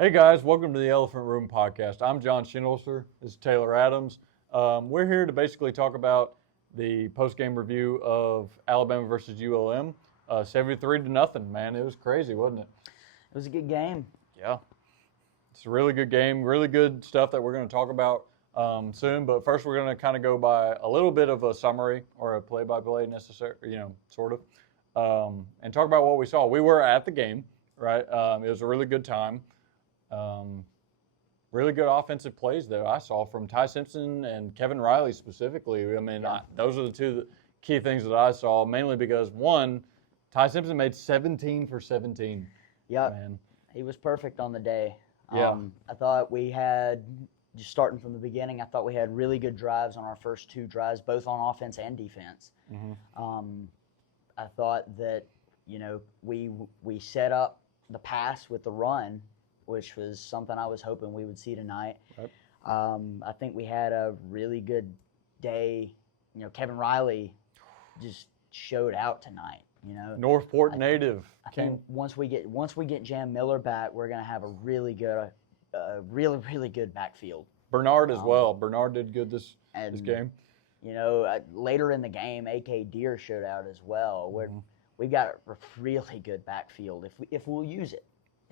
Hey guys, welcome to the Elephant Room podcast. I'm John Schindelser. This is Taylor Adams. We're here to basically talk about the post-game review of Alabama versus ULM. 73-0, man. It was crazy, wasn't it? It was a good game. Yeah. It's a really good game, really good stuff that we're going to talk about soon. But first, we're going to kind of go by a little bit of a summary or a play-by-play necessary, sort of, and talk about what we saw. We were at the game, right? It was a really good time. Really good offensive plays there I saw from Ty Simpson and Kevin Riley specifically. I mean, those are the two key things that I saw, mainly because, one, Ty Simpson made 17 for 17. Yeah, he was perfect on the day. Yeah. I thought we had, just starting from the beginning, I thought we had really good drives on our first two drives, both on offense and defense. Mm-hmm. I thought that, we set up the pass with the run, which was something I was hoping we would see tonight. Right. I think we had a really good day. Kevin Riley just showed out tonight. Northport native. I think once we get Jam Miller back, we're gonna have a really good, really good backfield. Bernard as well. Bernard did good this game. Later in the game, AK Deer showed out as well. We got a really good backfield if we'll use it.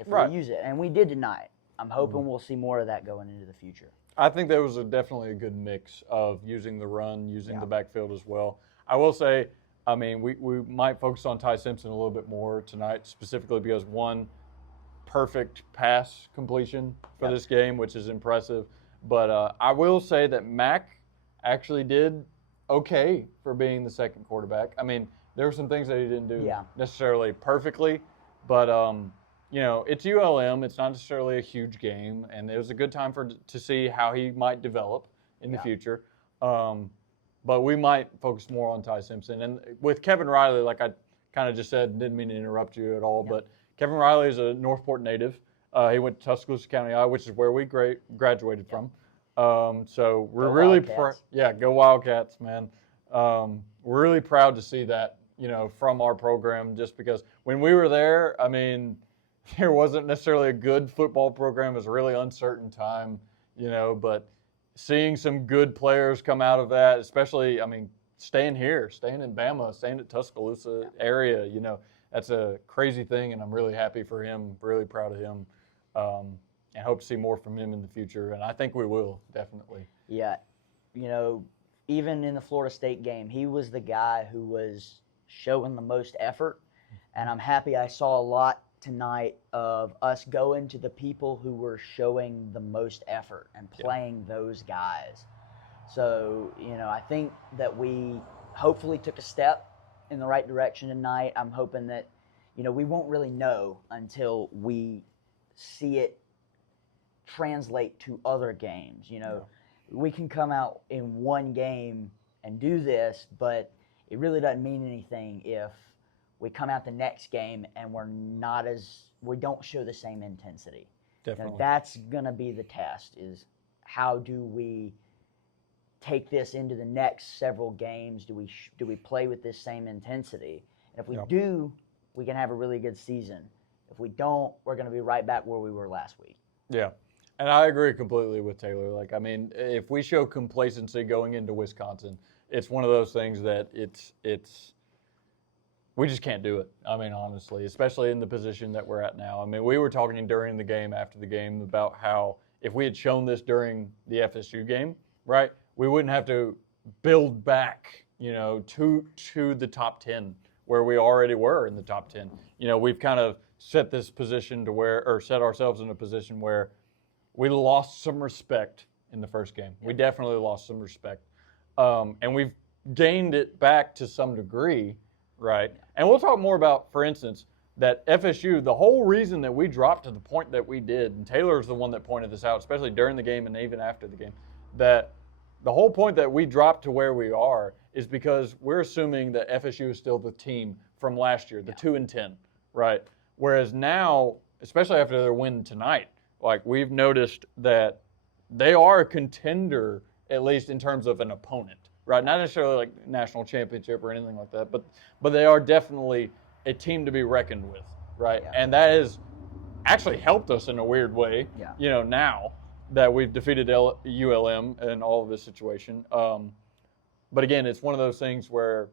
We'll use it, and we did tonight. I'm hoping we'll see more of that going into the future. I think there was definitely a good mix of using the run, using the backfield as well. I will say, I mean, we might focus on Ty Simpson a little bit more tonight, specifically because one perfect pass completion for this game, which is impressive. But I will say that Mac actually did okay for being the second quarterback. I mean, there were some things that he didn't do necessarily perfectly, but it's ULM. It's not necessarily a huge game, and it was a good time to see how he might develop in the future. But we might focus more on Ty Simpson. And with Kevin Riley, like I kind of just said, didn't mean to interrupt you at all, but Kevin Riley is a Northport native. He went to Tuscaloosa County, Iowa, which is where we graduated from. So we're really go Wildcats, man. We're really proud to see that, from our program, just because when we were there, I mean, there wasn't necessarily a good football program. It was a really uncertain time, but seeing some good players come out of that, especially, I mean, staying in Bama, staying at Tuscaloosa area, that's a crazy thing, and I'm really happy for him, really proud of him, and hope to see more from him in the future, and I think we will, definitely. Yeah, even in the Florida State game, he was the guy who was showing the most effort, and I'm happy I saw a lot tonight of us going to the people who were showing the most effort and playing those guys. So, I think that we hopefully took a step in the right direction tonight. I'm hoping that, we won't really know until we see it translate to other games. We can come out in one game and do this, but it really doesn't mean anything if we come out the next game and we don't show the same intensity. Definitely. That's going to be the test, is how do we take this into the next several games? Do we play with this same intensity? And if we do, we can have a really good season. If we don't, we're going to be right back where we were last week. Yeah. And I agree completely with Taylor. Like, I mean, if we show complacency going into Wisconsin, it's one of those things that we just can't do it. I mean, honestly, especially in the position that we're at now. I mean, we were talking during the game, after the game, about how if we had shown this during the FSU game, right, we wouldn't have to build back, to the top 10 where we already were in the top 10. We've kind of set ourselves in a position where we lost some respect in the first game. We definitely lost some respect. And we've gained it back to some degree. Right. And we'll talk more about, for instance, that FSU, the whole reason that we dropped to the point that we did, and Taylor's the one that pointed this out, especially during the game and even after the game, that the whole point that we dropped to where we are is because we're assuming that FSU is still the team from last year, the 2-10, right? Whereas now, especially after their win tonight, like we've noticed that they are a contender, at least in terms of an opponent. Right, not necessarily like national championship or anything like that, but they are definitely a team to be reckoned with, right? Yeah. And that is actually helped us in a weird way. Yeah. Now that we've defeated ULM in all of this situation. But again, it's one of those things where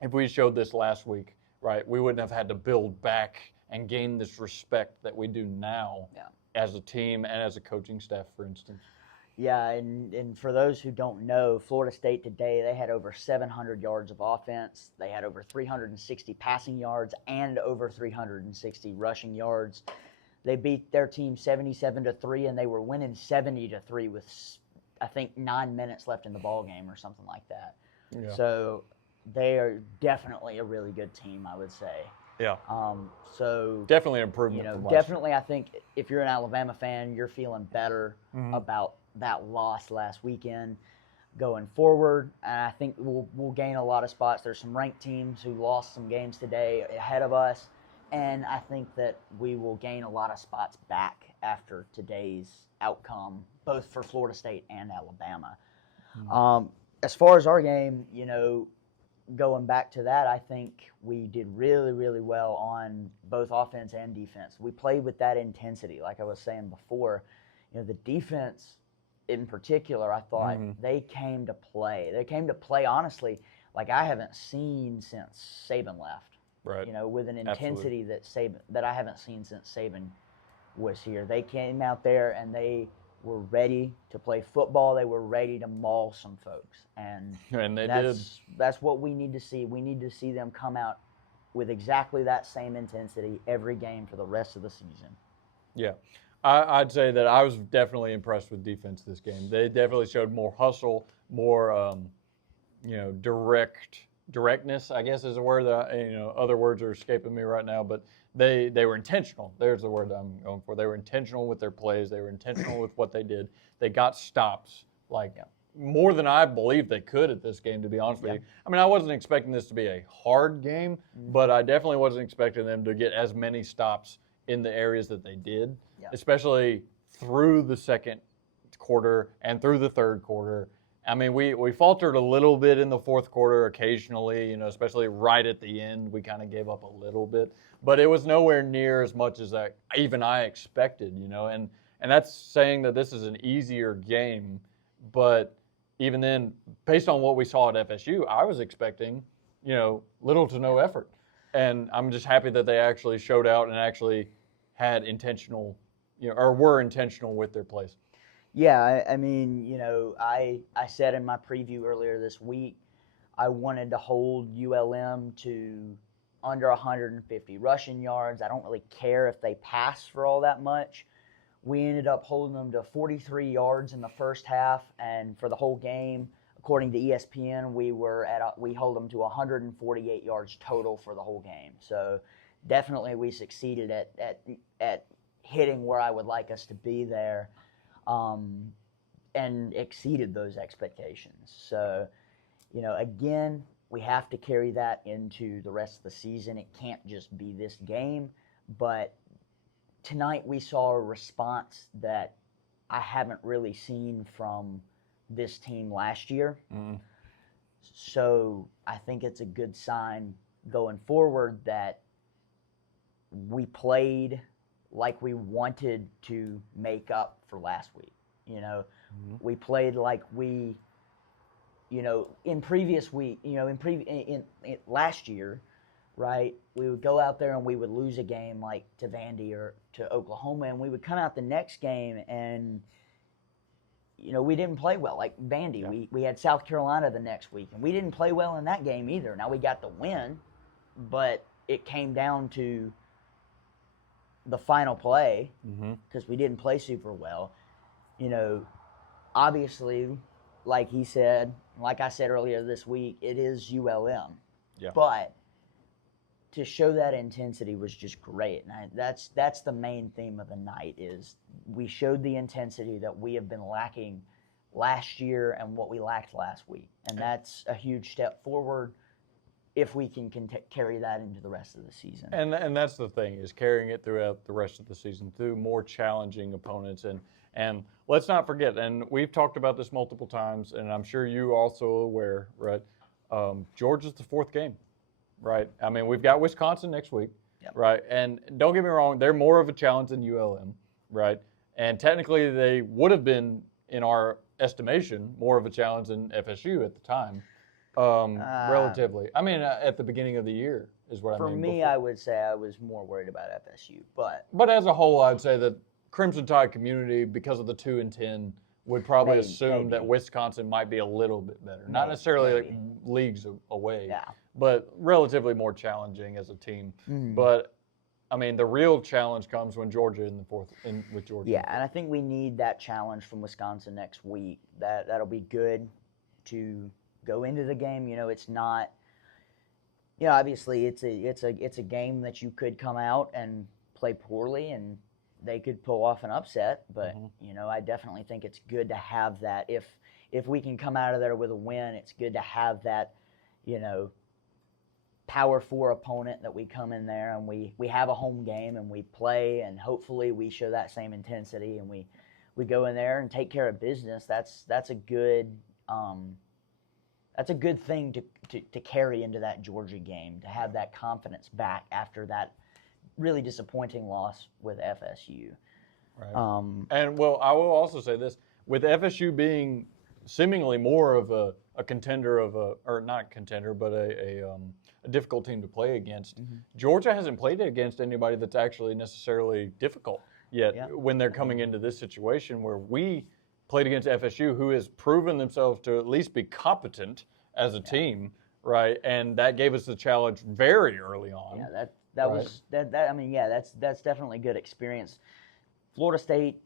if we showed this last week, right, we wouldn't have had to build back and gain this respect that we do now as a team and as a coaching staff, for instance. Yeah, and for those who don't know, Florida State today, they had over 700 yards of offense. They had over 360 passing yards and over 360 rushing yards. They beat their team 77-3, and they were winning 70-3 with, I think, 9 minutes left in the ball game or something like that. Yeah. So they are definitely a really good team, I would say. Yeah. So definitely an improvement. Definitely, I think if you're an Alabama fan, you're feeling better about that loss last weekend going forward. And I think we'll gain a lot of spots. There's some ranked teams who lost some games today ahead of us. And I think that we will gain a lot of spots back after today's outcome, both for Florida State and Alabama. As far as our game, going back to that, I think we did really, really well on both offense and defense. We played with that intensity, like I was saying before. The defense in particular, I thought they came to play. They came to play, honestly, like I haven't seen since Saban left. Right. With an intensity that I haven't seen since Saban was here. They came out there and they were ready to play football. They were ready to maul some folks. And they did. That's what we need to see. We need to see them come out with exactly that same intensity every game for the rest of the season. Yeah. I'd say that I was definitely impressed with defense this game. They definitely showed more hustle, more, directness, I guess is a word that, other words are escaping me right now, but they were intentional. There's the word that I'm going for. They were intentional with their plays. They were intentional with what they did. They got stops, more than I believed they could at this game, to be honest with you. I mean, I wasn't expecting this to be a hard game, but I definitely wasn't expecting them to get as many stops in the areas that they did, especially through the second quarter and through the third quarter. I mean, we faltered a little bit in the fourth quarter occasionally, especially right at the end. We kind of gave up a little bit, but it was nowhere near as much as even I expected, and that's saying that this is an easier game. But even then, based on what we saw at FSU, I was expecting, little to no effort. And I'm just happy that they actually showed out and actually had intentional, or were intentional with their plays. Yeah, I mean, I said in my preview earlier this week, I wanted to hold ULM to under 150 rushing yards. I don't really care if they pass for all that much. We ended up holding them to 43 yards in the first half, and for the whole game, according to ESPN, we hold them to 148 yards total for the whole game. So definitely we succeeded at hitting where I would like us to be there. And exceeded those expectations. So, again, we have to carry that into the rest of the season. It can't just be this game. But tonight we saw a response that I haven't really seen from this team last year. So I think it's a good sign going forward that we played like we wanted to make up for last week. We played like we, in previous week, in last year, right? We would go out there and we would lose a game like to Vandy or to Oklahoma, and we would come out the next game and, we didn't play well. Like Vandy, we had South Carolina the next week, and we didn't play well in that game either. Now we got the win, but it came down to the final play because we didn't play super well. Obviously, like he said, like I said earlier this week, it is ULM. Yeah. But to show that intensity was just great. And that's the main theme of the night is we showed the intensity that we have been lacking last year and what we lacked last week. And that's a huge step forward if we can carry that into the rest of the season. And that's the thing, is carrying it throughout the rest of the season through more challenging opponents. And let's not forget, and we've talked about this multiple times, and I'm sure you also are aware, right? Georgia's the fourth game, right? I mean, we've got Wisconsin next week. right? And don't get me wrong, they're more of a challenge than ULM, right? And technically, they would have been, in our estimation, more of a challenge than FSU at the time, relatively. I mean, at the beginning of the year is what I mean. For me, I would say I was more worried about FSU, but as a whole, I'd say that Crimson Tide community, because of the 2-10, would probably assume that Wisconsin might be a little bit better. Not necessarily like leagues away, but relatively more challenging as a team. But I mean, the real challenge comes when Georgia with Georgia. Yeah, and I think we need that challenge from Wisconsin next week. That'll be good to go into the game. You know, it's not. You know, obviously, it's a game that you could come out and play poorly, and they could pull off an upset. But you know, I definitely think it's good to have that. If we can come out of there with a win, it's good to have that. You know, Power 4 opponent that we come in there and we have a home game and we play, and hopefully we show that same intensity and we go in there and take care of business. That's a good thing to carry into that Georgia game, to have that confidence back after that really disappointing loss with FSU. Right. And well, I will also say this: with FSU being seemingly more of a contender or not contender, but a difficult team to play against, Georgia hasn't played against anybody that's actually necessarily difficult yet. Yeah. When they're coming into this situation where we played against FSU, who has proven themselves to at least be competent as a team, right? And that gave us the challenge very early on. Yeah, that was that. I mean, yeah, that's definitely good experience. Florida State,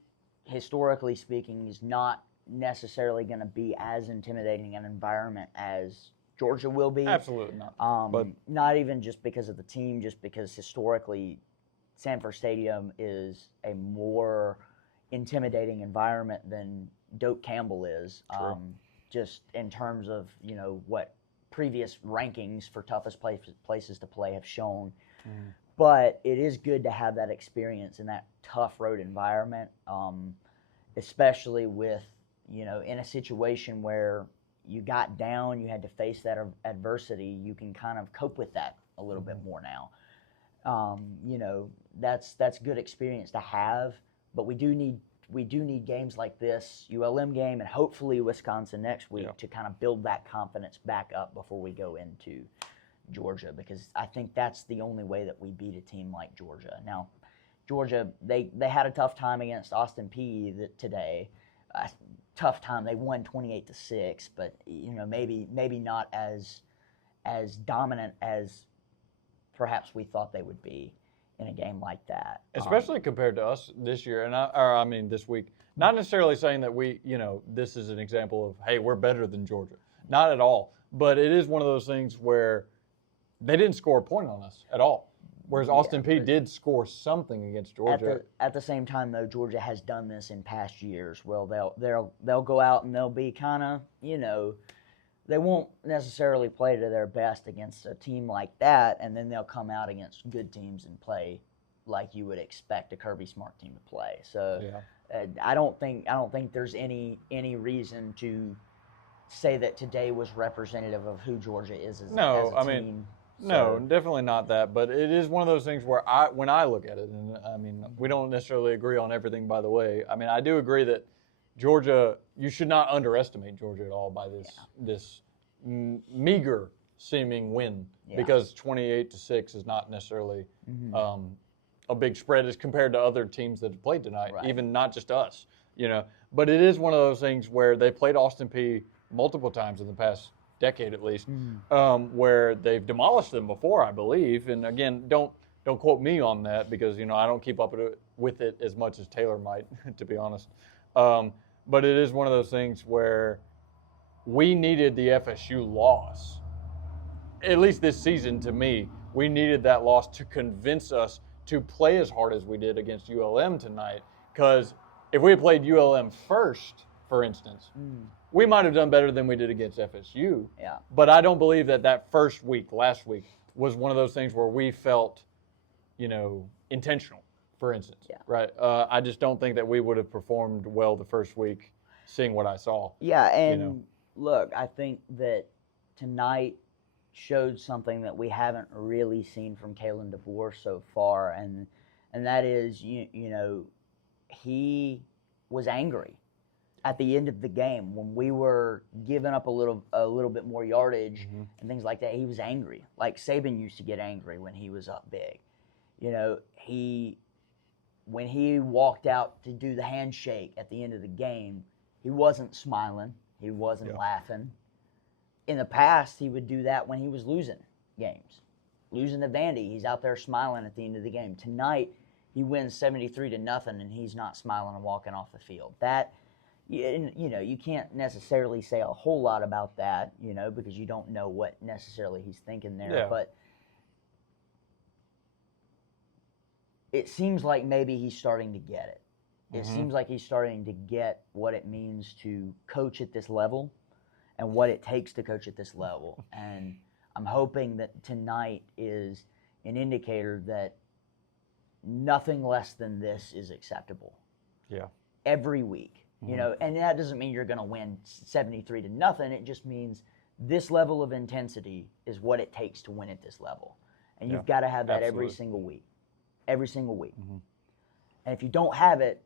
historically speaking, is not necessarily going to be as intimidating an environment as Georgia will be. Absolutely not. But not even just because of the team, just because historically Sanford Stadium is a more intimidating environment than Doak Campbell is. Just in terms of, you know, what previous rankings for toughest places to play have shown. But it is good to have that experience in that tough road environment, especially with, you know, in a situation where you got down, you had to face that adversity, you can kind of cope with that a little bit more now. You know, that's good experience to have, but we do need games like this ULM game and hopefully Wisconsin next week to kind of build that confidence back up before we go into Georgia, because I think that's the only way that we beat a team like Georgia. Now, Georgia, they had a tough time against Austin Peay today. Tough time. They won 28-6, but you know, maybe not as dominant as perhaps we thought they would be in a game like that. Especially compared to us this year, and I mean this week. Not necessarily saying that we, you know, this is an example of, hey, we're better than Georgia. Not at all. But it is one of those things where they didn't score a point on us at all. Whereas Austin Peay did score something against Georgia. At the same time, though, Georgia has done this in past years. Well, they'll go out and they'll be kind of, you know, they won't necessarily play to their best against a team like that, and then they'll come out against good teams and play like you would expect a Kirby Smart team to play. So I don't think there's any reason to say that today was representative of who Georgia is as a team. No, definitely not that. But it is one of those things where when I look at it, and I mean, we don't necessarily agree on everything, by the way. I mean, I do agree that Georgia, you should not underestimate Georgia at all by this meager seeming win, because 28-6 is not necessarily a big spread as compared to other teams that have played tonight, even not just us, you know. But it is one of those things where they played Austin Peay multiple times in the past decade at least, where they've demolished them before, I believe. And again, don't quote me on that, because, you know, I don't keep up with it as much as Taylor might, to be honest. But it is one of those things where we needed the FSU loss, at least this season. To me, we needed that loss to convince us to play as hard as we did against ULM tonight. Because if we had played ULM first, for instance, we might have done better than we did against FSU. Yeah. But I don't believe that first week, last week, was one of those things where we felt, you know, intentional, for instance. Yeah. Right? I just don't think that we would have performed well the first week, seeing what I saw. Yeah, and look, I think that tonight showed something that we haven't really seen from Kalen DeBoer so far, and that is, you know, he was angry at the end of the game when we were giving up a little bit more yardage and things like that. He was angry, like Saban used to get angry when he was up big. You know, when he walked out to do the handshake at the end of the game, he wasn't smiling, he wasn't laughing. In the past, he would do that when he was losing games, losing to Vandy. He's out there smiling at the end of the game. Tonight, he wins 73-0, and he's not smiling and walking off the field. That, you know, you can't necessarily say a whole lot about that, you know, because you don't know what necessarily he's thinking there. Yeah. But it seems like maybe he's starting to get it. It seems like he's starting to get what it means to coach at this level and what it takes to coach at this level. And I'm hoping that tonight is an indicator that nothing less than this is acceptable. Yeah. Every week, you know, and that doesn't mean you're going to win 73-0. It just means this level of intensity is what it takes to win at this level. And you've got to have that every single week. Every single week. And if you don't have it,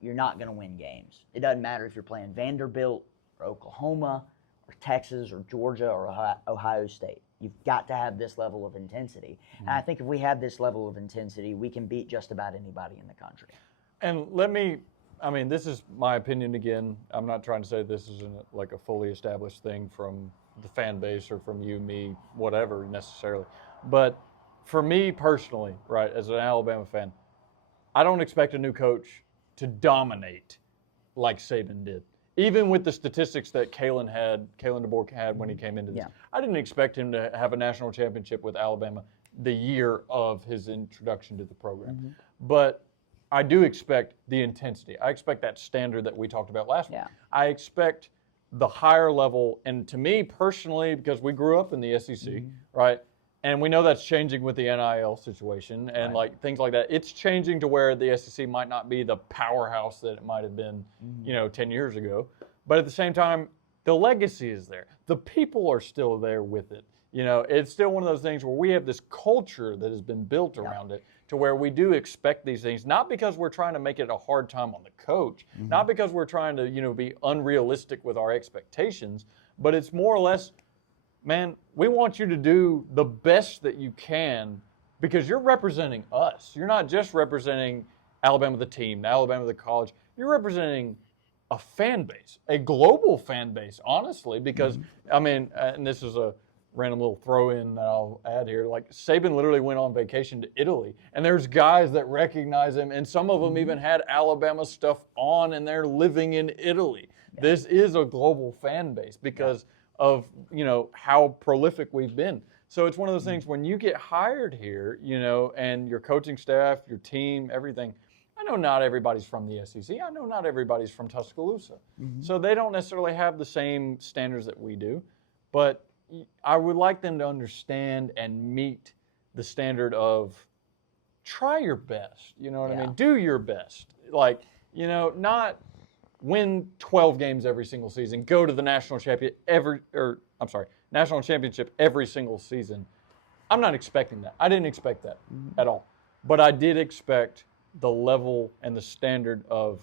you're not going to win games. It doesn't matter if you're playing Vanderbilt or Oklahoma or Texas or Georgia or Ohio State. You've got to have this level of intensity. And I think if we have this level of intensity, we can beat just about anybody in the country. And this is my opinion again. I'm not trying to say this isn't like a fully established thing from the fan base or from you, me, whatever necessarily. But for me personally, right, as an Alabama fan, I don't expect a new coach to dominate like Saban did. Even with the statistics that Kalen DeBoer had when he came into this, I didn't expect him to have a national championship with Alabama the year of his introduction to the program. But I do expect the intensity. I expect that standard that we talked about last week. I expect the higher level, and to me personally, because we grew up in the SEC, right? And we know that's changing with the NIL situation and like things like that. It's changing to where the SEC might not be the powerhouse that it might have been, 10 years ago. But at the same time, the legacy is there. The people are still there with it. You know, it's still one of those things where we have this culture that has been built around it to where we do expect these things, not because we're trying to make it a hard time on the coach, not because we're trying to, be unrealistic with our expectations, but it's more or less, man, we want you to do the best that you can because you're representing us. You're not just representing Alabama the team, Alabama the college. You're representing a fan base, a global fan base, honestly, because, and this is a random little throw-in that I'll add here. Like, Saban literally went on vacation to Italy, and there's guys that recognize him, and some of them even had Alabama stuff on, and they're living in Italy. This is a global fan base because of, how prolific we've been. So it's one of those things when you get hired here, and your coaching staff, your team, everything. I know not everybody's from the SEC. I know not everybody's from Tuscaloosa. So they don't necessarily have the same standards that we do. But I would like them to understand and meet the standard of try your best. You know what I mean? Do your best. Like, not win 12 games every single season, go to the national championship every single season. I'm not expecting that. I didn't expect that at all. But I did expect the level and the standard of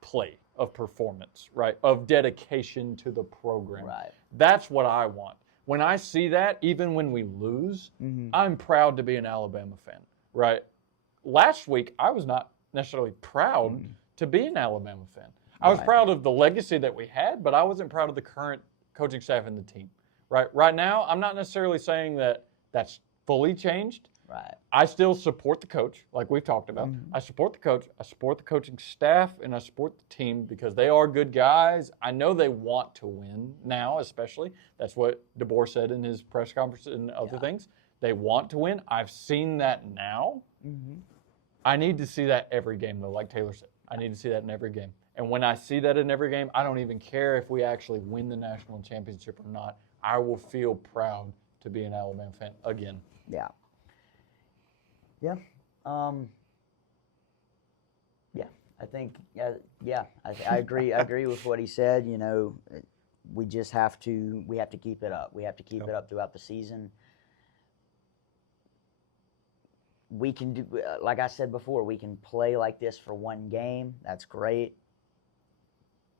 play, of performance, right? Of dedication to the program. Right. That's what I want. When I see that, even when we lose, I'm proud to be an Alabama fan, right? Last week, I was not necessarily proud to be an Alabama fan. I was proud of the legacy that we had, but I wasn't proud of the current coaching staff and the team, right? Right now, I'm not necessarily saying that that's fully changed. Right. I still support the coach, like we've talked about. I support the coach. I support the coaching staff, and I support the team because they are good guys. I know they want to win now, especially. That's what DeBoer said in his press conference and other things. They want to win. I've seen that now. I need to see that every game, though, like Taylor said. I need to see that in every game. And when I see that in every game, I don't even care if we actually win the national championship or not. I will feel proud to be an Alabama fan again. Yeah. Yeah. I think, I agree. I agree with what he said. we just have to keep it up. We have to keep it up throughout the season. We can do, like I said before, we can play like this for one game. That's great.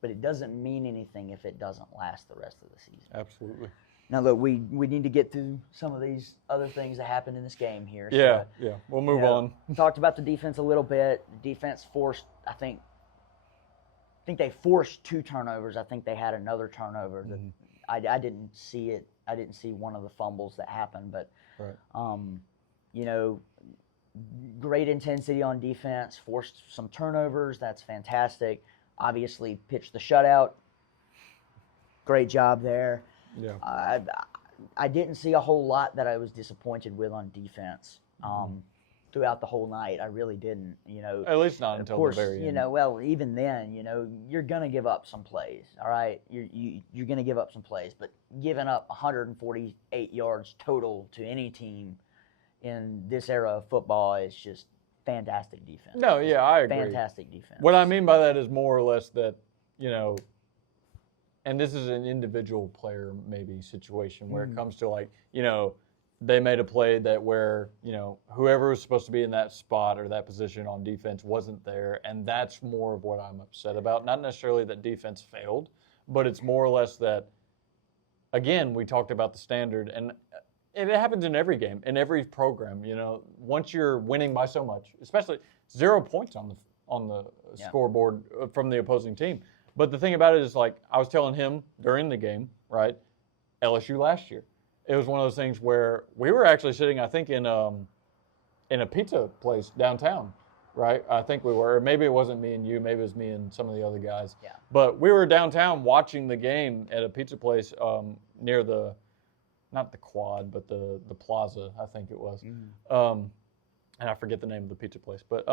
But it doesn't mean anything if it doesn't last the rest of the season. Absolutely. Now, look, we need to get through some of these other things that happened in this game here. Yeah, we'll move on. We talked about the defense a little bit. The defense forced, I think they forced 2 turnovers. I think they had another turnover. That I didn't see it. I didn't see one of the fumbles that happened. But, great intensity on defense, forced some turnovers. That's fantastic. Obviously, pitched the shutout. Great job there. Yeah. I didn't see a whole lot that I was disappointed with on defense throughout the whole night. I really didn't. At least not until the very end. Well, even then, you're gonna give up some plays. All right, you're gonna give up some plays, but giving up 148 yards total to any team in this era of football is just fantastic defense. No, yeah, I agree. Fantastic defense. What I mean by that is more or less that, and this is an individual player maybe situation where it comes to they made a play that where, whoever was supposed to be in that spot or that position on defense wasn't there, and that's more of what I'm upset about. Not necessarily that defense failed, but it's more or less that, again, we talked about the standard, and it happens in every game, in every program. Once you're winning by so much, especially 0 points on the scoreboard from the opposing team. But the thing about it is, I was telling him during the game, right? LSU last year, it was one of those things where we were actually sitting, I think, in a pizza place downtown, right? I think we were. Or maybe it wasn't me and you. Maybe it was me and some of the other guys. Yeah. But we were downtown watching the game at a pizza place near not the Quad, but the Plaza, I think it was. And I forget the name of the pizza place. But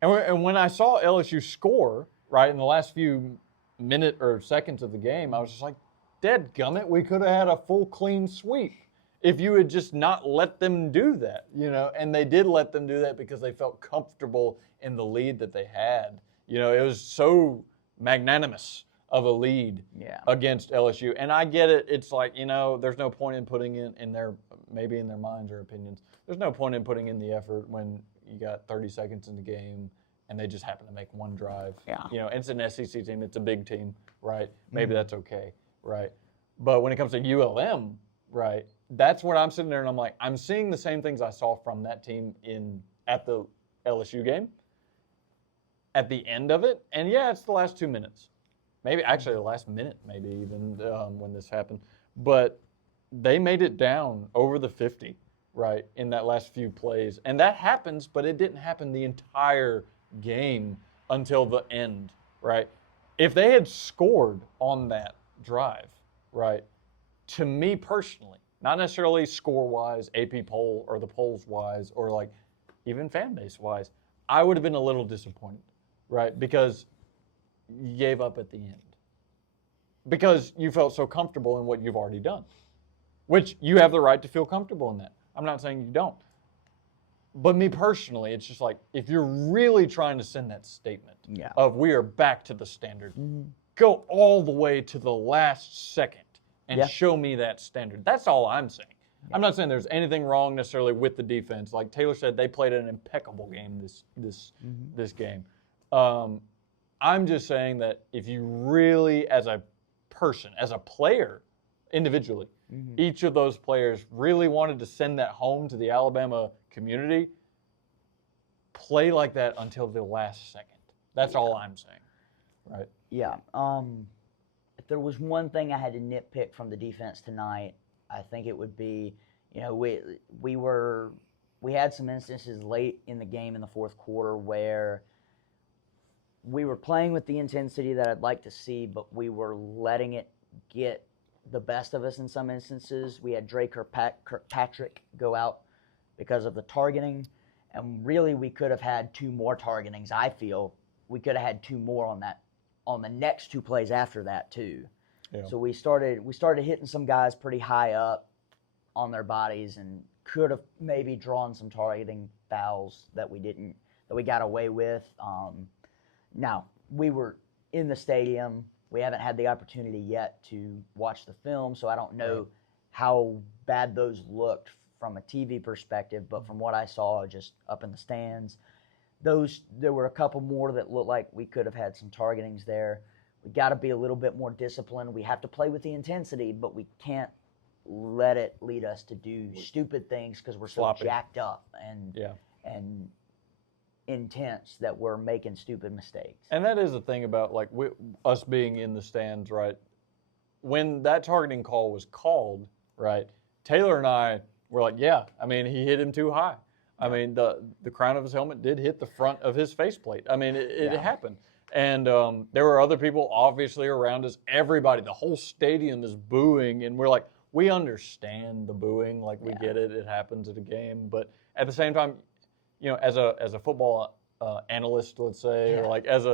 and when I saw LSU score, right, in the last few minutes or seconds of the game, I was just like, dadgummit, we could have had a full clean sweep if you had just not let them do that, And they did let them do that because they felt comfortable in the lead that they had. It was so magnanimous of a lead against LSU. And I get it. It's there's no point in putting in their minds or opinions. There's no point in putting in the effort when you got 30 seconds in the game and they just happen to make one drive. Yeah. It's an SEC team. It's a big team, right? Maybe that's okay, right? But when it comes to ULM, right, that's when I'm sitting there and I'm like, I'm seeing the same things I saw from that team at the LSU game, at the end of it. And it's the last 2 minutes. Maybe actually the last minute, maybe even when this happened. But they made it down over the 50, right, in that last few plays. And that happens, but it didn't happen the entire game until the end, right? If they had scored on that drive, right, to me personally, not necessarily score-wise, AP poll or the polls-wise, or even fan base-wise, I would have been a little disappointed, right, because you gave up at the end because you felt so comfortable in what you've already done, which you have the right to feel comfortable in that. I'm not saying you don't. But me personally, it's just if you're really trying to send that statement of we are back to the standard, go all the way to the last second and show me that standard. That's all I'm saying. I'm not saying there's anything wrong necessarily with the defense. Like Taylor said, they played an impeccable game this game. I'm just saying that if you really, as a person, as a player, individually, each of those players really wanted to send that home to the Alabama community, play like that until the last second. That's all I'm saying, right? Yeah. If there was one thing I had to nitpick from the defense tonight, I think it would be, we had some instances late in the game in the fourth quarter where we were playing with the intensity that I'd like to see, but we were letting it get the best of us in some instances. We had Dre Kirkpatrick go out because of the targeting, and really we could have had 2 more targetings. I feel we could have had 2 more on the next 2 plays after that too. Yeah. So we started hitting some guys pretty high up on their bodies and could have maybe drawn some targeting fouls that we got away with. Now we were in the stadium. we haven't had the opportunity yet to watch the film, so I don't know how bad those looked from a TV perspective, but from what I saw just up in the stands, there were a couple more that looked like we could have had some targetings there. We got to be a little bit more disciplined. We have to play with the intensity, but we can't let it lead us to do stupid things because we're so jacked up and intense that we're making stupid mistakes. And that is the thing about like us being in the stands, right? When that targeting call was called, right, Taylor and I were like, yeah, I mean, he hit him too high. I mean, the crown of his helmet did hit the front of his faceplate. I mean, it happened. And there were other people obviously around us. Everybody, the whole stadium is booing. And we're like, we understand the booing. Like, we get it. It happens at a game. But at the same time, you know, as a football analyst, let's say, or like as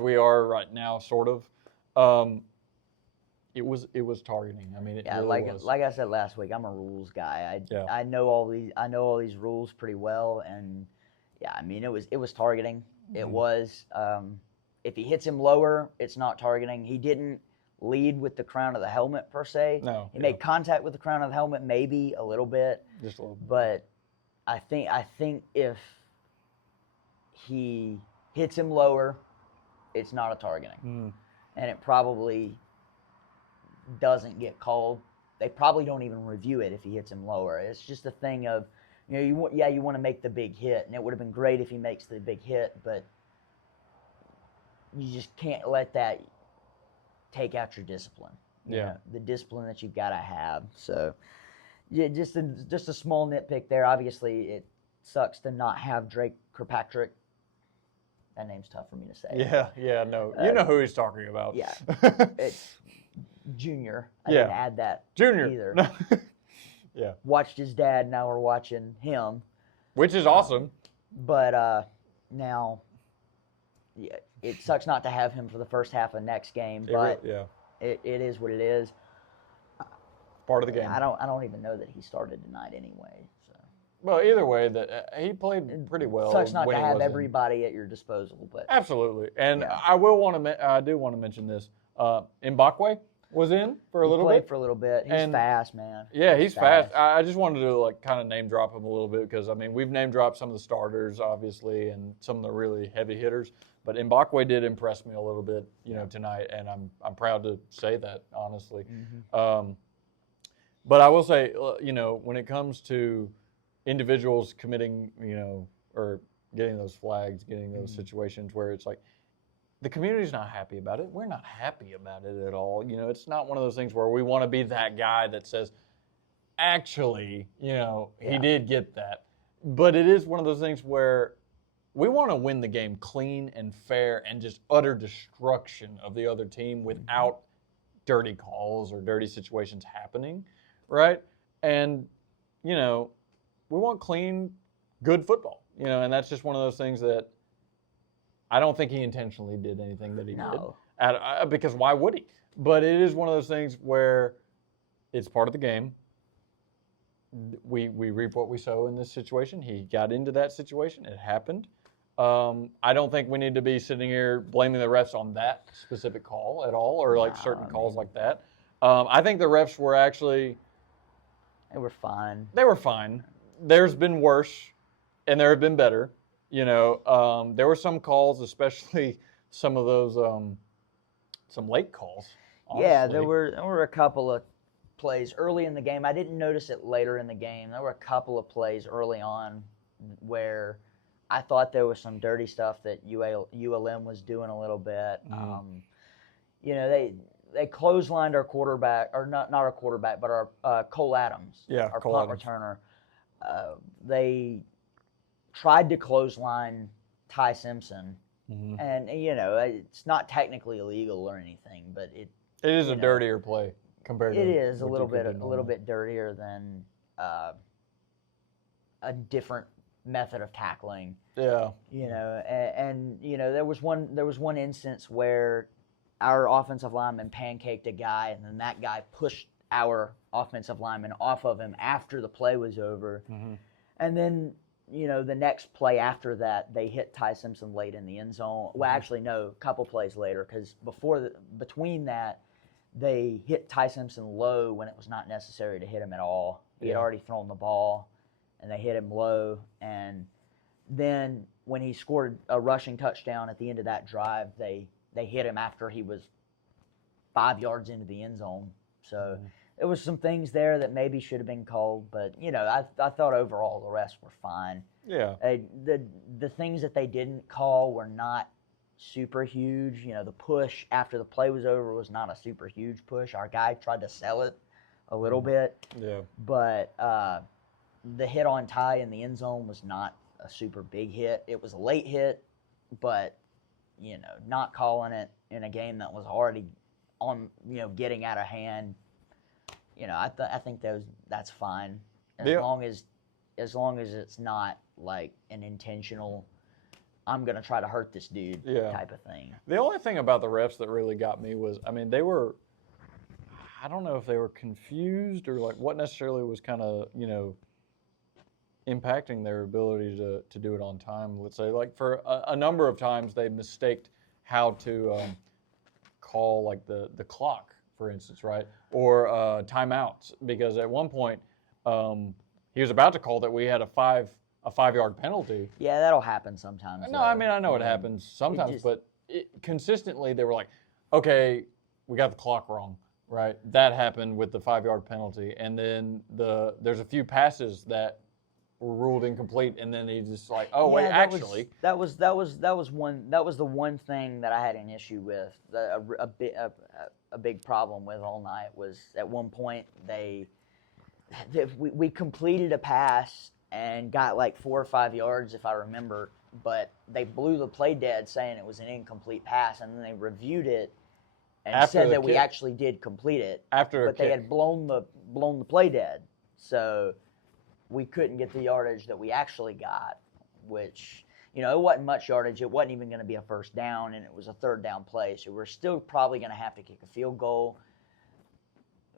we are right now, sort of, it was targeting. I mean, it really was. Like I said last week, I'm a rules guy. I know all these rules pretty well, and I mean, it was targeting. It was. If he hits him lower, it's not targeting. He didn't lead with the crown of the helmet per se. No, he made contact with the crown of the helmet, maybe a little bit. Just a little bit. But I think if he hits him lower, it's not a targeting, and it probably doesn't get called. They probably don't even review it if he hits him lower. It's just a thing of, you know, you want to make the big hit, and it would have been great if he makes the big hit, but you just can't let that take out your discipline. You know, the discipline that you've got to have. So, yeah, just a small nitpick there. Obviously, it sucks to not have Drake Kirkpatrick. That name's tough for me to say. Yeah, no. You know who he's talking about. Yeah. It's Junior. I didn't add that Junior either. Yeah. Watched his dad, now we're watching him. Which is awesome. But now, it sucks not to have him for the first half of next game, but it is what it is. Part of the game. I don't even know that he started tonight anyway. So. Well, either way, that he played pretty well. Sucks not to have everybody at your disposal, but absolutely. And I do want to mention this. Mbakwe was in for a little bit. Played for a little bit. He's fast, man. Yeah, he's fast. I just wanted to like kind of name drop him a little bit because I mean we've name dropped some of the starters obviously and some of the really heavy hitters, but Mbakwe did impress me a little bit, you know, tonight, and I'm proud to say that honestly. But I will say, you know, when it comes to individuals committing, you know, or getting those flags, getting those situations where it's like, the community's not happy about it. We're not happy about it at all. You know, it's not one of those things where we want to be that guy that says, actually, you know, he did get that. But it is one of those things where we want to win the game clean and fair and just utter destruction of the other team without dirty calls or dirty situations happening, right? And, you know, we want clean, good football, you know, and that's just one of those things that I don't think he intentionally did anything that he did. Because why would he? But it is one of those things where it's part of the game. We reap what we sow in this situation. He got into that situation. It happened. I don't think we need to be sitting here blaming the refs on that specific call at all, or like certain calls like that. I think the refs were actually... They were fine. They were fine. There's been worse, and there have been better. You know, there were some calls, especially some of those, some late calls. Honestly. Yeah, there were a couple of plays early in the game. I didn't notice it later in the game. There were a couple of plays early on where I thought there was some dirty stuff that ULM was doing a little bit. You know, they clotheslined our quarterback, or not our quarterback, but our Cole Adams, our punt returner. They tried to clothesline Ty Simpson, and you know it's not technically illegal or anything, but it is a dirtier play compared to it is a little bit dirtier than a different method of tackling. Yeah, you know, and you know there was one instance where our offensive lineman pancaked a guy, and then that guy pushed our offensive lineman off of him after the play was over, and then the next play after that, they hit Ty Simpson late in the end zone. Well, actually, no, a couple plays later, because between that, they hit Ty Simpson low when it was not necessary to hit him at all. He had already thrown the ball, and they hit him low. And then when he scored a rushing touchdown at the end of that drive, they hit him after he was 5 yards into the end zone. So there was some things there that maybe should have been called, but I thought overall the rest were fine. Yeah. The things that they didn't call were not super huge. The push after the play was over was not a super huge push. Our guy tried to sell it a little bit. Yeah. But the hit on Ty in the end zone was not a super big hit. It was a late hit, but not calling it in a game that was already on getting out of hand. I think that's fine as long as it's not like an intentional, I'm gonna try to hurt this dude type of thing. The only thing about the refs that really got me was, they were, I don't know if they were confused or like what necessarily was kind of impacting their ability to do it on time. Let's say, like, for a number of times they mistaked how to call like the clock, for instance, right? Or timeouts, because at one point he was about to call that we had a 5-yard penalty. Yeah, that'll happen sometimes. No, I know it happens sometimes, but consistently they were like, okay, we got the clock wrong, right? That happened with the 5-yard penalty, and then there's a few passes that were ruled incomplete, and then he's just like, oh wait, actually, that was the one thing that I had an issue with, a big problem with all night was at one point we completed a pass and got like 4 or 5 yards if I remember, but they blew the play dead saying it was an incomplete pass, and then they reviewed it and said that we actually did complete it but they had blown the play dead, so we couldn't get the yardage that we actually got, which, it wasn't much yardage. It wasn't even going to be a first down, and it was a third down play, so we're still probably going to have to kick a field goal.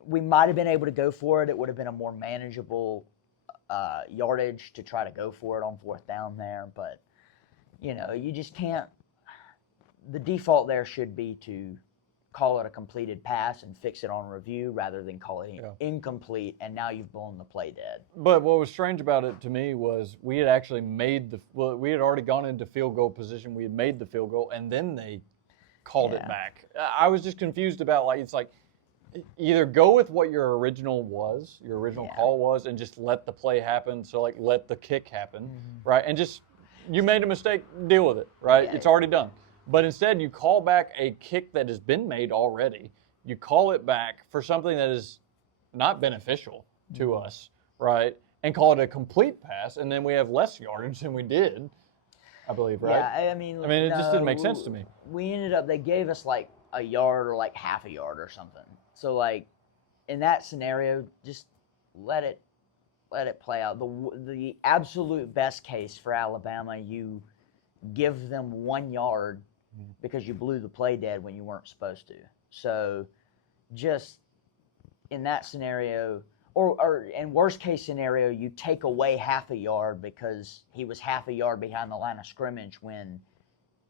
We might have been able to go for it. It would have been a more manageable yardage to try to go for it on fourth down there, but, you just can't. The default there should be to call it a completed pass and fix it on review rather than call it incomplete, and now you've blown the play dead. But what was strange about it to me was we had actually we had already gone into field goal position. We had made the field goal, and then they called it back. I was just confused about, like, it's like either go with what your original call was, and just let the play happen. So, like, let the kick happen, right? And just, you made a mistake, deal with it, right? Yeah. It's already done. But instead, you call back a kick that has been made already. You call it back for something that is not beneficial to us, right? And call it a complete pass, and then we have less yardage than we did, I believe, right? Yeah, it just didn't make sense to me. They gave us like a yard or like half a yard or something. So, like, in that scenario, just let it play out. The absolute best case for Alabama, you give them 1 yard because you blew the play dead when you weren't supposed to. So just in that scenario, or in worst case scenario, you take away half a yard because he was half a yard behind the line of scrimmage when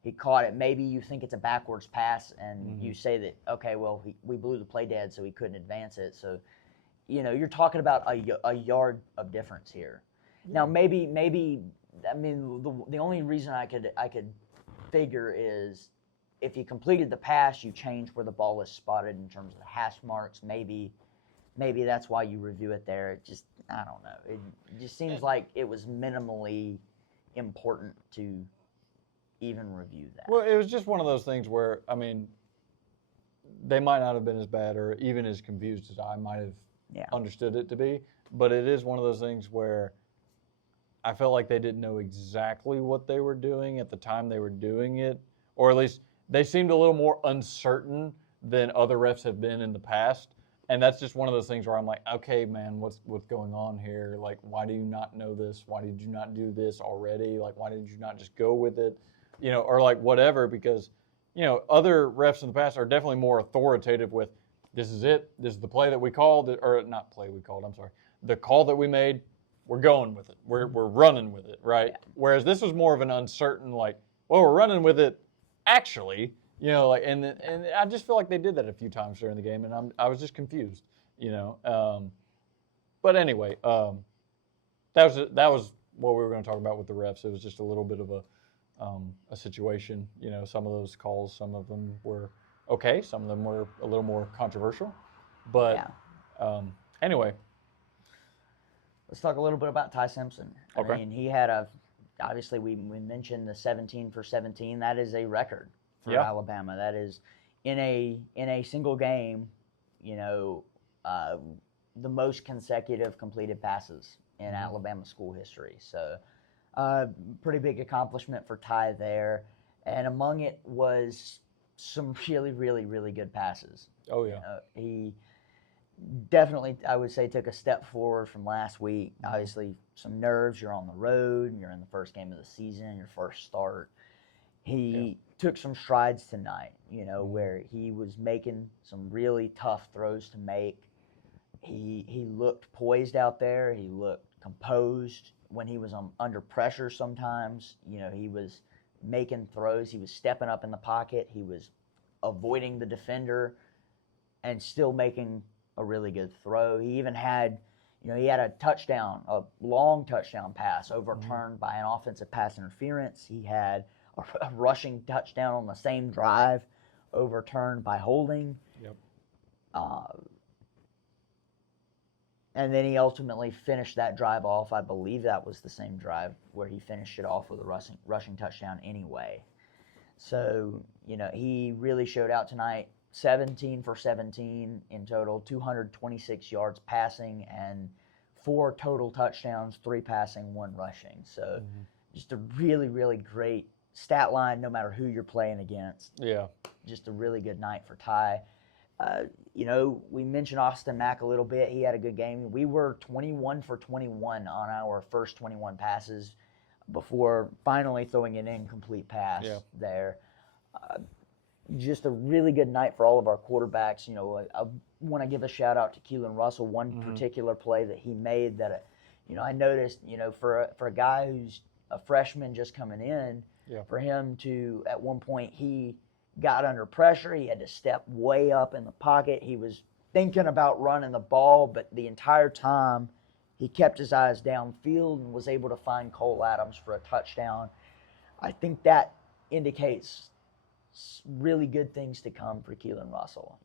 he caught it. Maybe you think it's a backwards pass, and you say that, okay, well, we blew the play dead, so he couldn't advance it. So, you're talking about a yard of difference here. Now, maybe the only reason I could figure is if you completed the pass, you change where the ball is spotted in terms of the hash marks. Maybe that's why you review it there. It just, I don't know. It just seems like it was minimally important to even review that. Well, it was just one of those things where, they might not have been as bad or even as confused as I might have understood it to be, but it is one of those things where I felt like they didn't know exactly what they were doing at the time they were doing it, or at least they seemed a little more uncertain than other refs have been in the past. And that's just one of those things where I'm like, okay, man, what's going on here? Like, why do you not know this? Why did you not do this already? Like, why did you not just go with it? Or like whatever, because, other refs in the past are definitely more authoritative with, this is it. This is the play that we called, or not play we called, I'm sorry. The call that we made, we're going with it. We're running with it, right? Yeah. Whereas this was more of an uncertain, like, well, we're running with it, actually, like, and I just feel like they did that a few times during the game, and I was just confused, But anyway, that was what we were going to talk about with the refs. It was just a little bit of a situation. Some of those calls, some of them were okay, some of them were a little more controversial, but anyway. Let's talk a little bit about Ty Simpson. Okay. I mean, he had obviously we mentioned the 17 for 17. That is a record for Alabama. That is in a single game, the most consecutive completed passes in Alabama school history. So, pretty big accomplishment for Ty there. And among it was some really, really, really good passes. Oh, yeah. He definitely, I would say, took a step forward from last week. Obviously, some nerves. You're on the road. You're in the first game of the season, your first start. He took some strides tonight, where he was making some really tough throws to make. He looked poised out there. He looked composed when he was under pressure sometimes. He was making throws. He was stepping up in the pocket. He was avoiding the defender and still making a really good throw. He even had, he had a touchdown, a long touchdown pass overturned by an offensive pass interference. He had a rushing touchdown on the same drive overturned by holding. Yep. And then he ultimately finished that drive off. I believe that was the same drive where he finished it off with a rushing touchdown anyway. So, he really showed out tonight. 17 for 17 in total, 226 yards passing, and 4 total touchdowns, 3 passing, 1 rushing. So just a really, really great stat line no matter who you're playing against. Yeah. Just a really good night for Ty. We mentioned Austin Mack a little bit. He had a good game. We were 21 for 21 on our first 21 passes before finally throwing an incomplete pass there. Just a really good night for all of our quarterbacks. I want to give a shout out to Keelan Russell. One particular play that he made that, I noticed, for a guy who's a freshman just coming in, for him to, at one point, he got under pressure. He had to step way up in the pocket. He was thinking about running the ball, but the entire time he kept his eyes downfield and was able to find Cole Adams for a touchdown. I think that indicates really good things to come for Keelan Russell,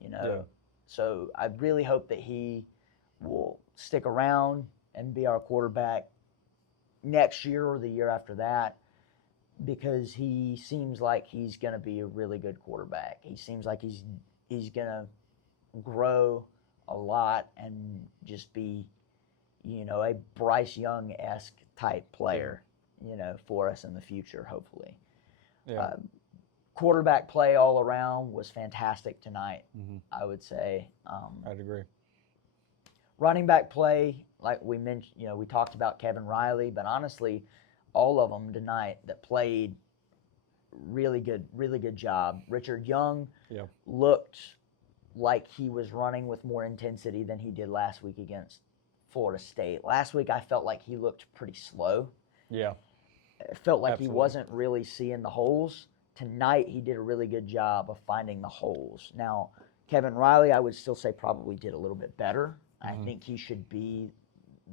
So I really hope that he will stick around and be our quarterback next year or the year after that, because he seems like he's going to be a really good quarterback. He seems like he's going to grow a lot and just be, a Bryce Young-esque type player, for us in the future, hopefully. Yeah. Quarterback play all around was fantastic tonight, I would say. I'd agree. Running back play, like we mentioned, we talked about Kevin Riley, but honestly, all of them tonight that played really good job. Richard Young looked like he was running with more intensity than he did last week against Florida State. Last week I felt like he looked pretty slow. Yeah. It felt like he wasn't really seeing the holes. Tonight he did a really good job of finding the holes. Now, Kevin Riley, I would still say probably did a little bit better. I think he should be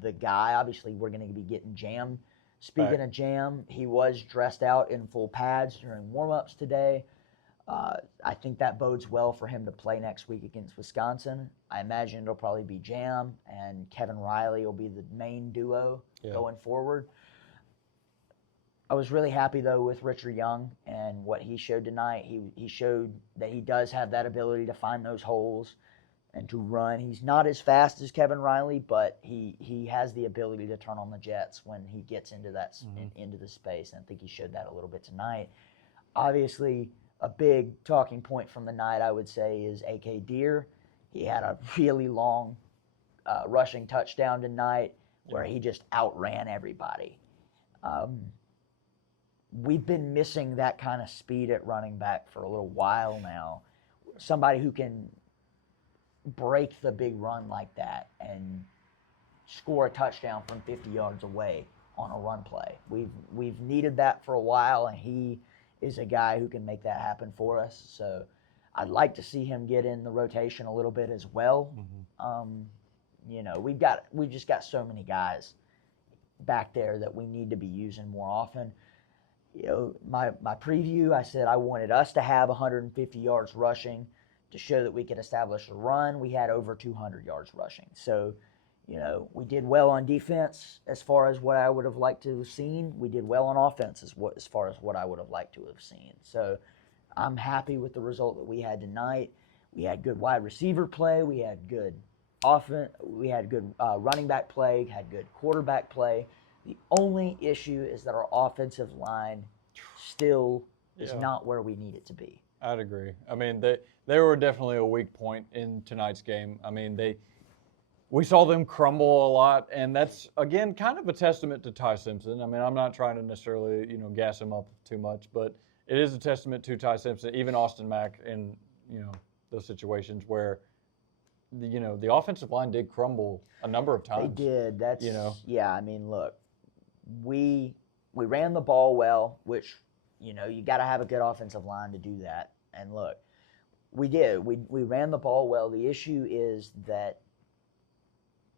the guy. Obviously, we're going to be getting Jam. Speaking of Jam, he was dressed out in full pads during warm-ups today. I think that bodes well for him to play next week against Wisconsin. I imagine it'll probably be Jam and Kevin Riley will be the main duo going forward. I was really happy, though, with Richard Young and what he showed tonight. He showed that he does have that ability to find those holes and to run. He's not as fast as Kevin Riley, but he has the ability to turn on the jets when he gets into that into the space, and I think he showed that a little bit tonight. Obviously, a big talking point from the night, I would say, is A.K. Deere. He had a really long rushing touchdown tonight where he just outran everybody. We've been missing that kind of speed at running back for a little while now. Somebody who can break the big run like that and score a touchdown from 50 yards away on a run play. We've needed that for a while, and he is a guy who can make that happen for us. So I'd like to see him get in the rotation a little bit as well. You know, we've just got so many guys back there that we need to be using more often. You know, my preview, I said I wanted us to have 150 yards rushing to show that we could establish a run. We had over 200 yards rushing. So, you know, we did well on defense as far as what I would have liked to have seen. We did well on offense as far as what I would have liked to have seen. So I'm happy with the result that we had tonight. We had good wide receiver play. We had good offense. We had good running back play, had good quarterback play. The only issue is that our offensive line still is not where we need it to be. I'd agree. I mean, they were definitely a weak point in tonight's game. I mean, we saw them crumble a lot, and that's, again, kind of a testament to Ty Simpson. I mean, I'm not trying to necessarily, you know, gas him up too much, but it is a testament to Ty Simpson, even Austin Mack in, you know, those situations where, you know, the offensive line did crumble a number of times. They did. That's, you know. Yeah, I mean, look, we ran the ball well, which, you know, you got to have a good offensive line to do that. And look, we did. We ran the ball well. The issue is that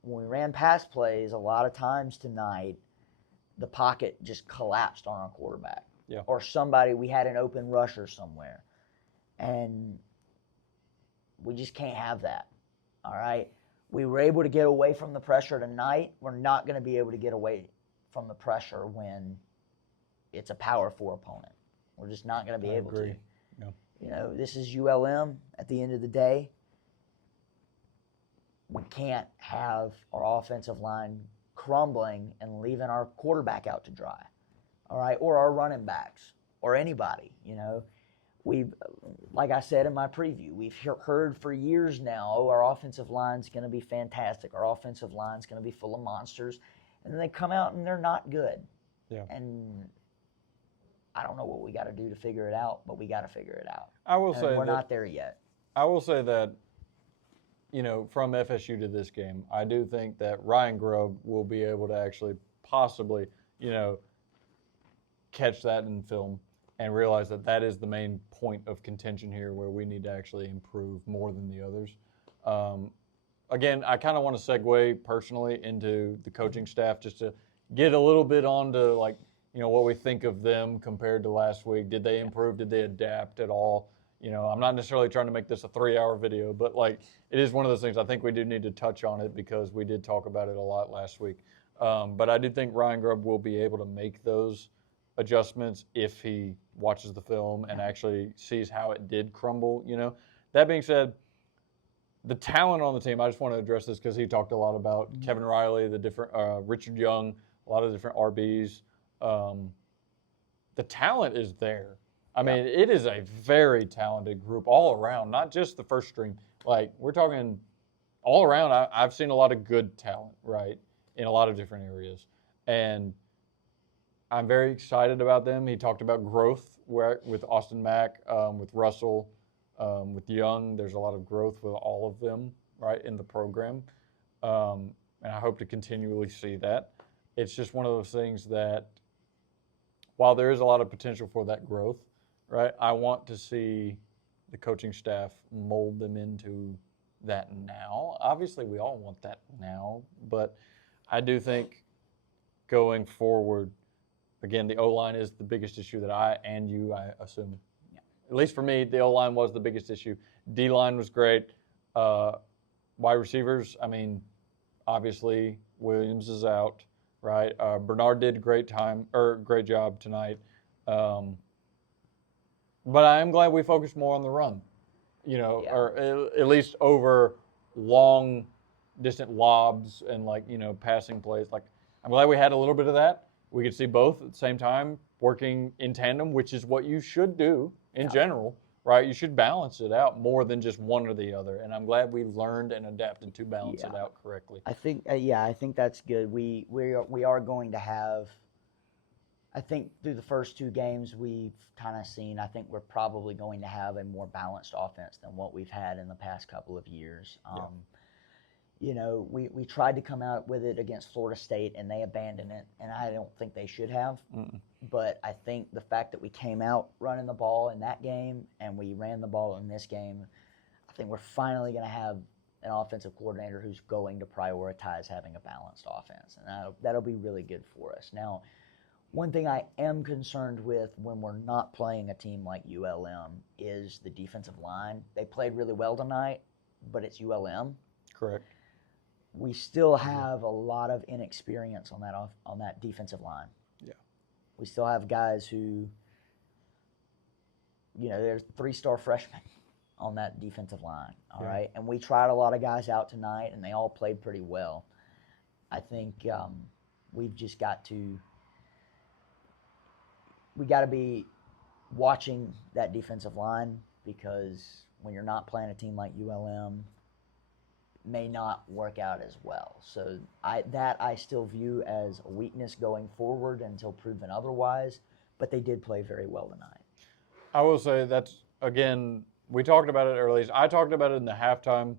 when we ran pass plays, a lot of times tonight, the pocket just collapsed on our quarterback. Yeah. Or we had an open rusher somewhere. And we just can't have that. All right? We were able to get away from the pressure tonight. We're not going to be able to get away from the pressure when it's a Power 4 opponent. We're just not going to be able to. Yeah. You know, this is ULM at the end of the day. We can't have our offensive line crumbling and leaving our quarterback out to dry, all right, or our running backs or anybody, you know. We've, like I said in my preview, we've heard for years now, oh, our offensive line's going to be fantastic. Our offensive line's going to be full of monsters. And then they come out and they're not good. Yeah. And I don't know what we got to do to figure it out, but we got to figure it out. I will say we're not there yet. I will say that, you know, from FSU to this game, I do think that Ryan Grubb will be able to actually possibly, you know, catch that in film and realize that that is the main point of contention here where we need to actually improve more than the others. Again, I kind of want to segue personally into the coaching staff just to get a little bit onto, like, you know, what we think of them compared to last week. Did they improve? Did they adapt at all? You know, I'm not necessarily trying to make this a 3-hour video, but, like, it is one of those things I think we do need to touch on it because we did talk about it a lot last week. But I do think Ryan Grubb will be able to make those adjustments if he watches the film and actually sees how it did crumble, you know. That being said, the talent on the team, I just want to address this because he talked a lot about Kevin Riley, the different Richard Young, a lot of different RBs. The talent is there. I mean, it is a very talented group all around, not just the first string. Like, we're talking all around. I've seen a lot of good talent, right, in a lot of different areas. And I'm very excited about them. He talked about growth with Austin Mack, with Russell, with Young. There's a lot of growth with all of them, right, in the program. And I hope to continually see that. It's just one of those things that while there is a lot of potential for that growth, right, I want to see the coaching staff mold them into that now. Obviously, we all want that now, but I do think going forward, again, the O-line is the biggest issue that I assume. Yeah. At least for me, the O-line was the biggest issue. D-line was great. Wide receivers, I mean, obviously, Williams is out, right? Bernard did a great job tonight. But I am glad we focused more on the run, you know, or at least over long, distant lobs and, like, you know, passing plays. Like, I'm glad we had a little bit of that. We could see both at the same time working in tandem, which is what you should do in general, right? You should balance it out more than just one or the other. And I'm glad we learned and adapted to balance it out correctly. I think, I think that's good. We are going to have, I think through the first 2 games we've kind of seen, I think we're probably going to have a more balanced offense than what we've had in the past couple of years. we tried to come out with it against Florida State, and they abandoned it, and I don't think they should have. But I think the fact that we came out running the ball in that game and we ran the ball in this game, I think we're finally going to have an offensive coordinator who's going to prioritize having a balanced offense, and that'll be really good for us. Now, one thing I am concerned with when we're not playing a team like ULM is the defensive line. They played really well tonight, but it's ULM. Correct. We still have a lot of inexperience on that defensive line. Yeah. We still have guys who, there's 3-star freshmen on that defensive line, all right? And we tried a lot of guys out tonight, and they all played pretty well. I think we've just got to be watching that defensive line, because when you're not playing a team like ULM, may not work out as well. So I still view as a weakness going forward until proven otherwise, but they did play very well tonight. I will say that's, again, we talked about it earlier. I talked about it in the halftime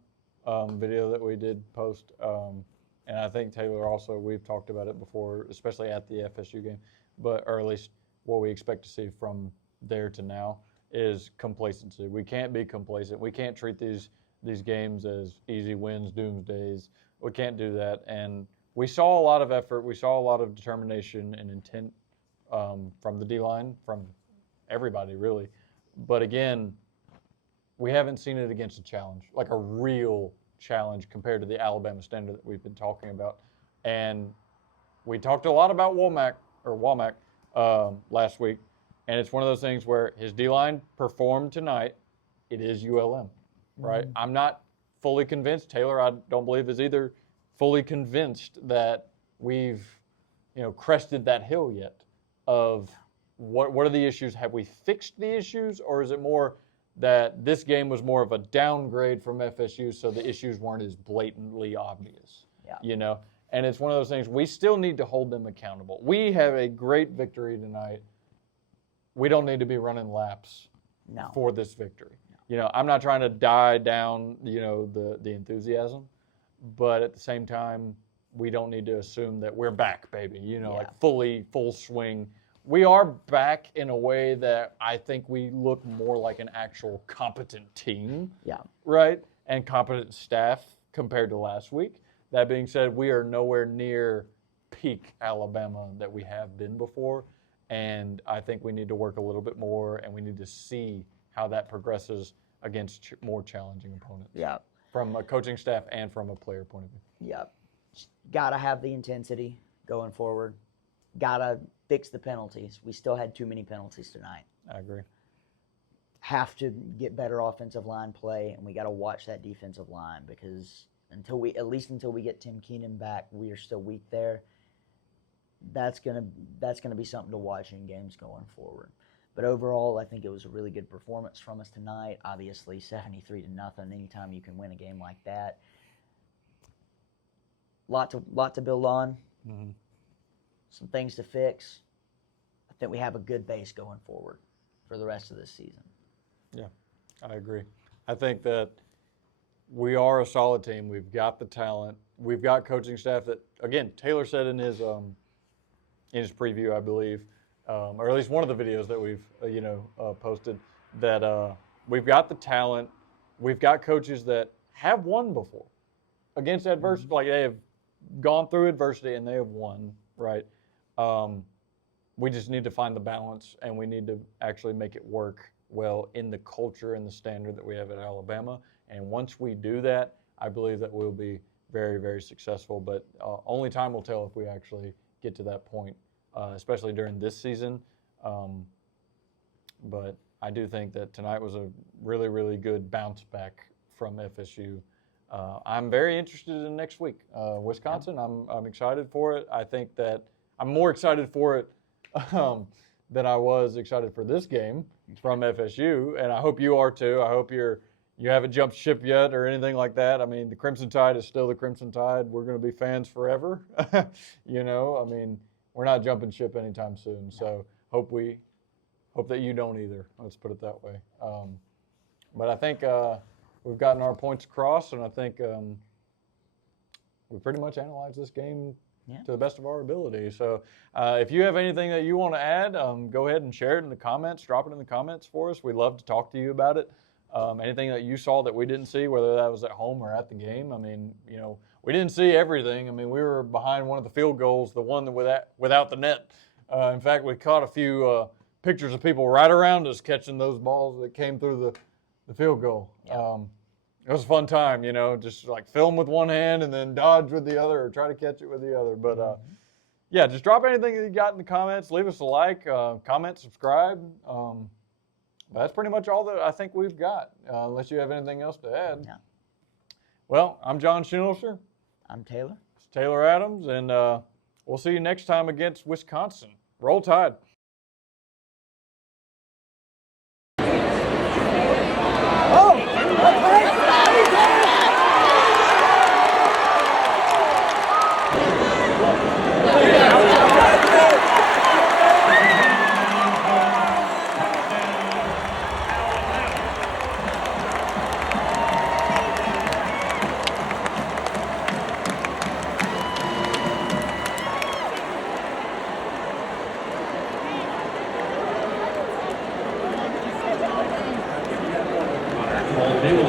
video that we did post, and I think Taylor also, we've talked about it before, especially at the FSU game, or at least what we expect to see from there to now is complacency. We can't be complacent. We can't treat these games as easy wins, doomsdays. We can't do that. And we saw a lot of effort. We saw a lot of determination and intent from the D-line, from everybody really. But again, we haven't seen it against a challenge, like a real challenge compared to the Alabama standard that we've been talking about. And we talked a lot about Womack last week. And it's one of those things where his D-line performed tonight. It is ULM. Right, I'm not fully convinced. Taylor, I don't believe, is either fully convinced that we've, crested that hill yet. Of what are the issues? Have we fixed the issues, or is it more that this game was more of a downgrade from FSU, so the issues weren't as blatantly obvious? Yeah. And it's one of those things. We still need to hold them accountable. We have a great victory tonight. We don't need to be running laps for this victory. I'm not trying to die down, the enthusiasm, but at the same time, we don't need to assume that we're back, baby, like full swing. We are back in a way that I think we look more like an actual competent team, right, and competent staff compared to last week. That being said, we are nowhere near peak Alabama that we have been before, and I think we need to work a little bit more, and we need to see how that progresses against more challenging opponents. Yeah. From a coaching staff and from a player point of view. Yeah. Got to have the intensity going forward. Got to fix the penalties. We still had too many penalties tonight. I agree. Have to get better offensive line play, and we got to watch that defensive line, because until we get Tim Keenan back, we are still weak there. That's gonna be something to watch in games going forward. But overall, I think it was a really good performance from us tonight. Obviously, 73-0. Anytime you can win a game like that, lot to build on. Mm-hmm. Some things to fix. I think we have a good base going forward for the rest of this season. Yeah, I agree. I think that we are a solid team. We've got the talent. We've got coaching staff that, again, Taylor said in his preview, I believe, or at least one of the videos that we've posted, that we've got the talent. We've got coaches that have won before against adversity. Like, they have gone through adversity and they have won, right? We just need to find the balance, and we need to actually make it work well in the culture and the standard that we have at Alabama. And once we do that, I believe that we'll be very, very successful. But only time will tell if we actually get to that point, especially during this season. But I do think that tonight was a really, really good bounce back from FSU. I'm very interested in next week. Wisconsin, I'm excited for it. I think that I'm more excited for it than I was excited for this game from FSU, and I hope you are too. I hope you haven't jumped ship yet or anything like that. I mean, the Crimson Tide is still the Crimson Tide. We're going to be fans forever. I mean, we're not jumping ship anytime soon. So hope that you don't either. Let's put it that way. But I think we've gotten our points across, and I think we pretty much analyzed this game Yeah. to the best of our ability. So if you have anything that you want to add, go ahead and share it in the comments. Drop it in the comments for us. We'd love to talk to you about it. Anything that you saw that we didn't see, whether that was at home or at the game. I mean, you know, we didn't see everything. I mean, we were behind one of the field goals, the one that without the net. In fact, we caught a few pictures of people right around us catching those balls that came through the field goal. Yeah. It was a fun time, you know, just like film with one hand and then dodge with the other or try to catch it with the other. But yeah, just drop anything that you got in the comments. Leave us a like, comment, subscribe. That's pretty much all that I think we've got, unless you have anything else to add. Yeah. Well, I'm John Schindler. I'm Taylor. It's Taylor Adams, and we'll see you next time against Wisconsin. Roll Tide. All new